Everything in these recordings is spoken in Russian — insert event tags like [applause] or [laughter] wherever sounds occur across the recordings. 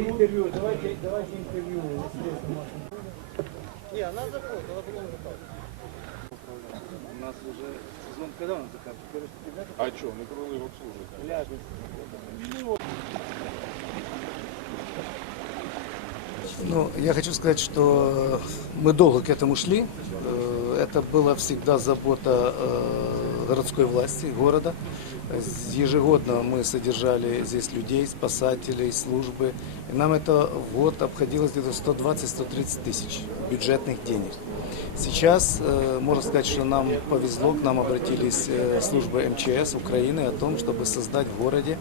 интервью, давайте, давайте интервью. Не, она заходит, она потом У нас уже сезон когда у нас заканчивается? А что, ми круглий рок служить. Ну, я хочу сказать, что мы долго к этому шли. Э, Это была всегда забота э, городской власти, города. Ежегодно мы содержали здесь людей, спасателей, службы. И нам это в год обходилось где-то 120-130 тысяч бюджетных денег. Сейчас э, можно сказать, что нам повезло, к нам обратились э, службы МЧС Украины о том, чтобы создать в городе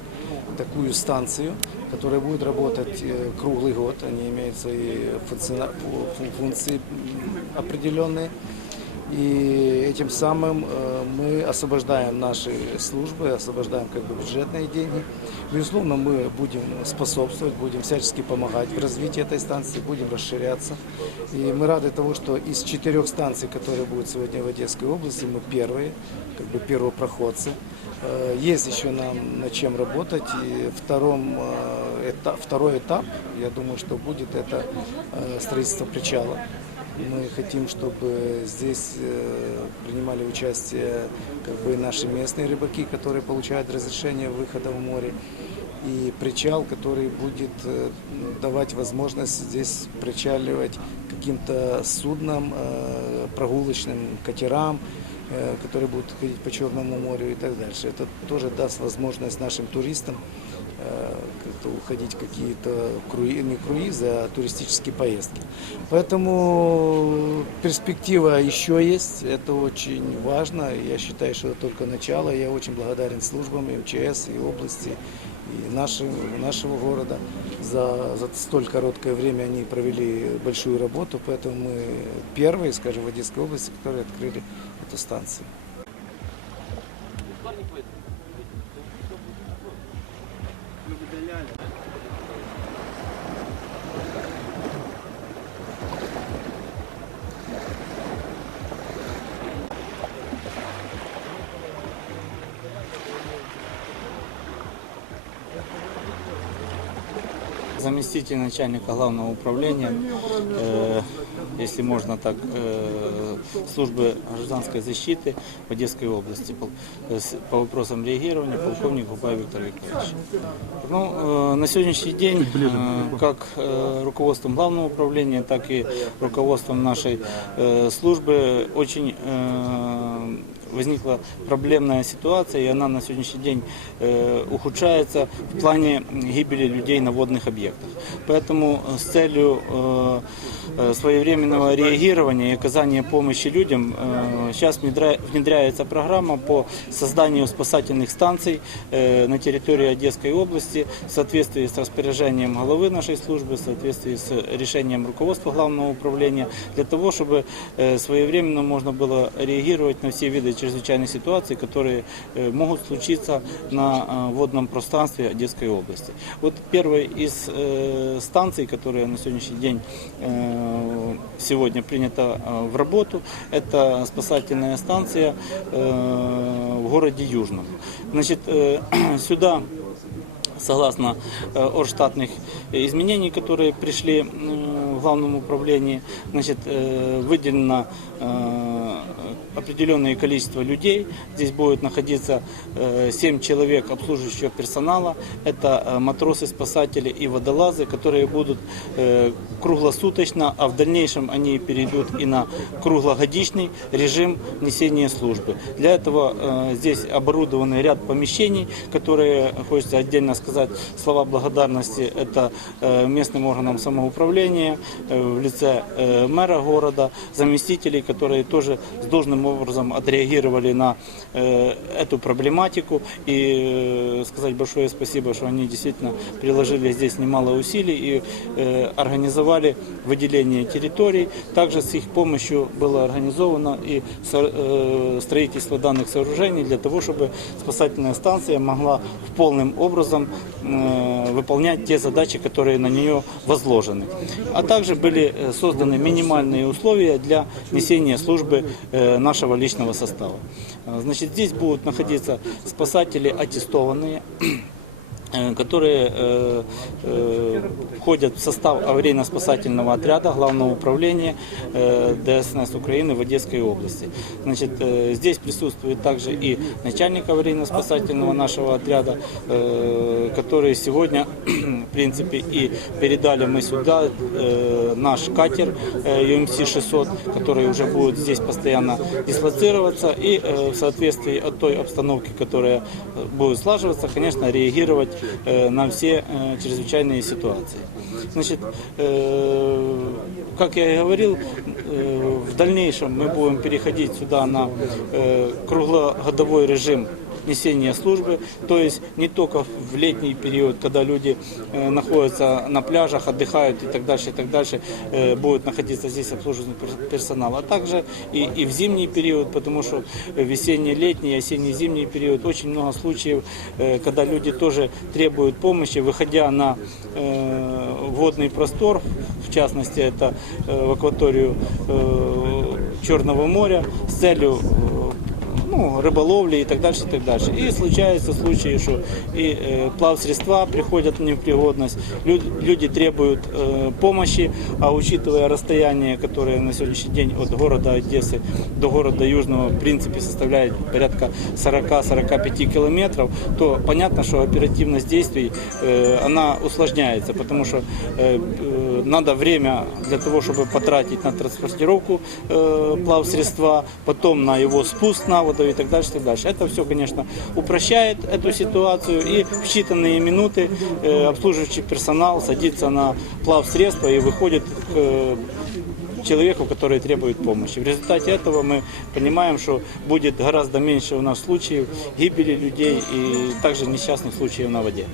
такую станцию, которая будет работать э, круглый год. Они имеют свои функции определенные. И этим самым э, мы освобождаем наши службы, освобождаем как бы бюджетные деньги. Безусловно, мы будем способствовать, будем всячески помогать в развитии этой станции, будем расширяться. И мы рады того, что из четырех станций, которые будут сегодня в Одесской области, мы первые, как бы первопроходцы. Э, Есть еще нам над чем работать. И втором, э, эта- второй этап, я думаю, что будет это строительство причала. Мы хотим, чтобы здесь э, принимали участие как бы наши местные рыбаки, которые получают разрешение выхода в море, и причал, который будет э, давать возможность здесь причаливать каким-то суднам, э, прогулочным катерам, которые будут ходить по Черному морю и так дальше. Это тоже даст возможность нашим туристам уходить в какие-то круи- не круизы, а туристические поездки. Поэтому перспектива еще есть, это очень важно. Я считаю, что это только начало. Я очень благодарен службам и МЧС, и области, и нашим, нашего города. За, за столь короткое время они провели большую работу, поэтому мы первые, скажем, в Одесской области, которые открыли эту станцию. Заместитель начальника главного управления, э, если можно так, э, службы гражданской защиты в Одесской области по, э, по вопросам реагирования полковник Губай Виктор Викторович. Ну, э, на сегодняшний день, э, как э, руководством главного управления, так и руководством нашей э, службы очень э, возникла проблемная ситуация, и она на сегодняшний день э, ухудшается в плане гибели людей на водных объектах. Поэтому э, с целью э, своевременного реагирования и оказания помощи людям сейчас внедряется программа по созданию спасательных станций на территории Одесской области в соответствии с распоряжением главы нашей службы, в соответствии с решением руководства главного управления, для того, чтобы своевременно можно было реагировать на все виды чрезвычайных ситуаций, которые э, могут случиться на э, водном пространстве Одесской области. Вот первая из э, станций, которая на сегодняшний день сегодня принята в работу, это спасательная станция в городе Южном. Значит, [clears throat] сюда согласно орштатных изменений, которые пришли в главном управлении, значит, выделено определенное количество людей. Здесь будет находиться 7 человек обслуживающего персонала. Это э, матросы, спасатели и водолазы, которые будут э, круглосуточно, а в дальнейшем они перейдут и на круглогодичный режим несения службы. Для этого э, здесь оборудованы ряд помещений, которые, хочется отдельно сказать слова благодарности, это э, местным органам самоуправления э, в лице э, мэра города, заместителей, которые тоже с должным образом отреагировали на э, эту проблематику. И э, сказать большое спасибо, что они действительно приложили здесь немало усилий и э, организовали выделение территорий. Также с их помощью было организовано и строительство данных сооружений для того, чтобы спасательная станция могла в полным образом выполнять те задачи, которые на нее возложены. А также были созданы минимальные условия для несения службы нашего личного состава. Э, Значит, здесь будут находиться спасатели аттестованные, э, которые э, э, входят в состав аварийно-спасательного отряда Главного управления э, ДСНС Украины в Одесской области. Значит, э, здесь присутствует также и начальник аварийно-спасательного нашего отряда, э, который сегодня, [clears throat] в принципе, и передали мы сюда э, наш катер э, UMC-600, который уже будет здесь постоянно дислоцироваться и э, в соответствии от той обстановки, которая э, будет слаживаться, конечно, реагировать э, на все э, чрезвычайные ситуации. Значит, э, как я и говорил, э, в дальнейшем мы будем переходить сюда на э, круглогодовой режим несения службы, то есть не только в летний период, когда люди э, находятся на пляжах, отдыхают и так дальше, и так дальше, э, будет находиться здесь обслуживающий пер- персонал, а также и, и в зимний период, потому что весенний, летний, осенний, зимний период. Очень много случаев, э, когда люди тоже требуют помощи, выходя на водный простор, в частности это в акваторию Черного моря с целью ну, рыболовли и так дальше, и так дальше. И случаются случаи, что и э, плавсредства приходят в непригодность, люди, люди требуют э, помощи, а учитывая расстояние, которое на сегодняшний день от города Одессы до города Южного, в принципе, составляет порядка 40-45 километров, то понятно, что оперативность действий, э, она усложняется, потому что э, э, надо время для того, чтобы потратить на транспортировку э, плавсредства, потом на его спуск на воду и так дальше, и так дальше. Это все, конечно, упрощает эту ситуацию и в считанные минуты э, обслуживающий персонал садится на плавсредство и выходит к э, человеку, который требует помощи. В результате этого мы понимаем, что будет гораздо меньше у нас случаев гибели людей и также несчастных случаев на воде.